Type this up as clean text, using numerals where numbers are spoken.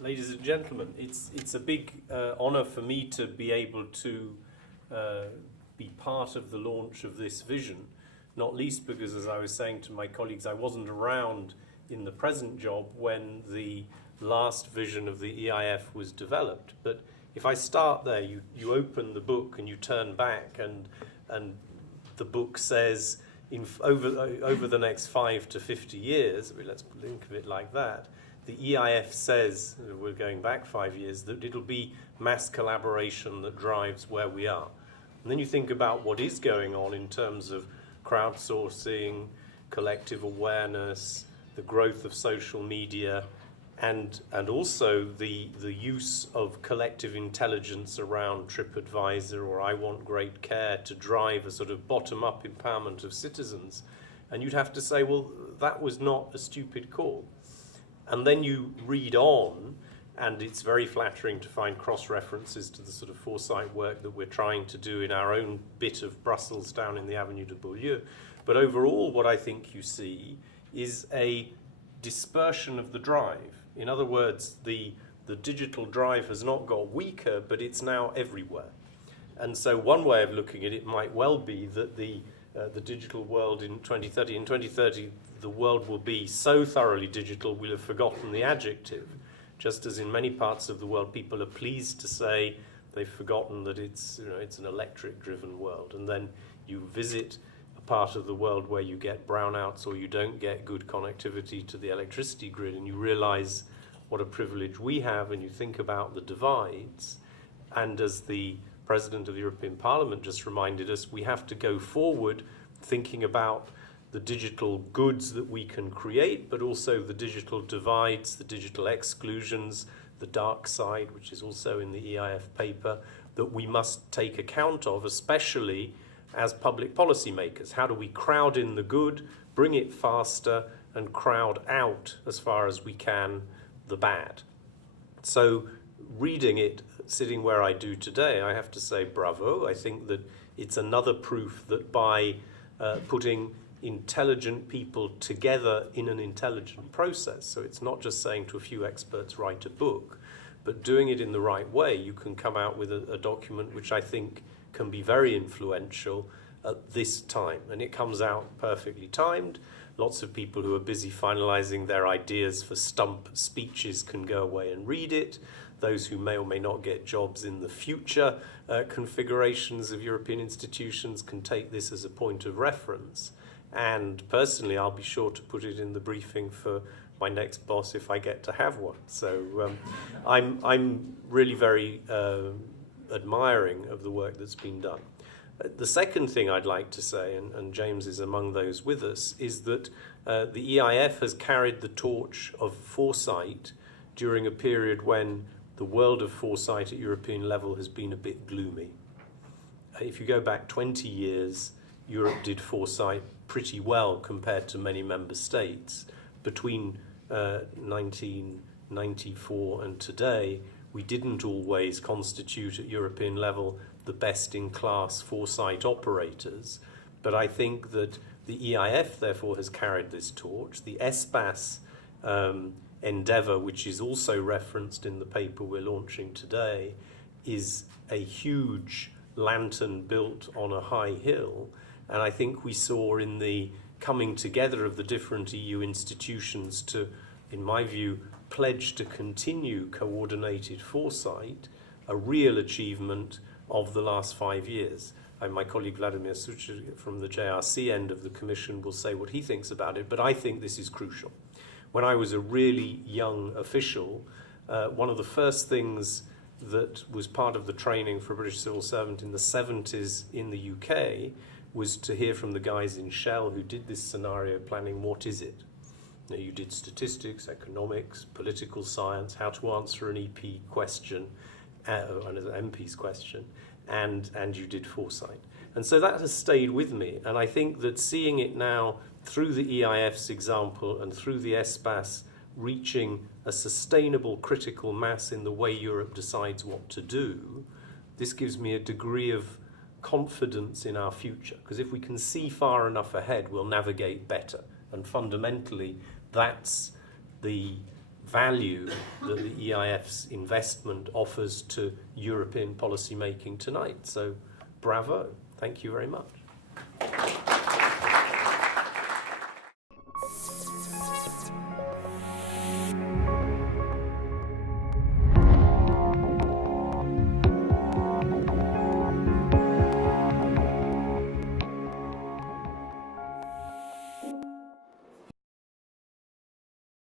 Ladies and gentlemen, it's a big honour for me to be able to be part of the launch of this vision, not least because, as I was saying to my colleagues, I wasn't around in the present job when the last vision of the EIF was developed. But if I start there, you open the book and you turn back, and the book says, over the next 5 to 50 years, let's think of it like that, the EIF says, we're going back 5 years, that it'll be mass collaboration that drives where we are. And then you think about what is going on in terms of crowdsourcing, collective awareness, the growth of social media, and also the use of collective intelligence around TripAdvisor or I Want Great Care to drive a sort of bottom-up empowerment of citizens. And you'd have to say, well, that was not a stupid call. And then you read on, and it's very flattering to find cross-references to the sort of foresight work that we're trying to do in our own bit of Brussels down in the Avenue de Beaulieu. But overall, what I think you see is a dispersion of the drive. In other words, the digital drive has not got weaker, but it's now everywhere. And so one way of looking at it might well be that the digital world in 2030, the world will be so thoroughly digital we'll have forgotten the adjective. Just as in many parts of the world, people are pleased to say they've forgotten that it's an electric-driven world. And then you visit a part of the world where you get brownouts or you don't get good connectivity to the electricity grid, and you realize what a privilege we have, and you think about the divides. And as the President of the European Parliament just reminded us, we have to go forward thinking about the digital goods that we can create, but also the digital divides, the digital exclusions, the dark side, which is also in the EIF paper, that we must take account of, especially as public policy makers. How do we crowd in the good, bring it faster, and crowd out, as far as we can, the bad? So reading it, sitting where I do today, I have to say bravo. I think that it's another proof that by putting intelligent people together in an intelligent process, so it's not just saying to a few experts, write a book, but doing it in the right way, you can come out with a document which I think can be very influential at this time. And it comes out perfectly timed. Lots of people who are busy finalizing their ideas for stump speeches can go away and read it. Those who may or may not get jobs in the future configurations of European institutions can take this as a point of reference. And personally, I'll be sure to put it in the briefing for my next boss if I get to have one. So I'm really very admiring of the work that's been done. The second thing I'd like to say, and James is among those with us, is that the EIF has carried the torch of foresight during a period when the world of foresight at European level has been a bit gloomy. If you go back 20 years, Europe did foresight pretty well compared to many member states. Between 1994 and today, we didn't always constitute at European level the best-in-class foresight operators, but I think that the EIF therefore has carried this torch. The ESPAS endeavour, which is also referenced in the paper we're launching today, is a huge lantern built on a high hill. And I think we saw in the coming together of the different EU institutions to, in my view, pledge to continue coordinated foresight, a real achievement of the last 5 years. And my colleague Vladimir Suchik from the JRC end of the Commission will say what he thinks about it, but I think this is crucial. When I was a really young official, one of the first things that was part of the training for a British civil servant in the 70s in the UK was to hear from the guys in Shell who did this scenario planning, what is it? Now, you did statistics, economics, political science, how to answer an EP question, an MP's question, and you did foresight. And so that has stayed with me, and I think that seeing it now through the EIF's example and through the ESPAS, reaching a sustainable critical mass in the way Europe decides what to do, this gives me a degree of confidence in our future. Because if we can see far enough ahead, we'll navigate better. And fundamentally, that's the value that the EIF's investment offers to European policy making tonight. So bravo. Thank you very much.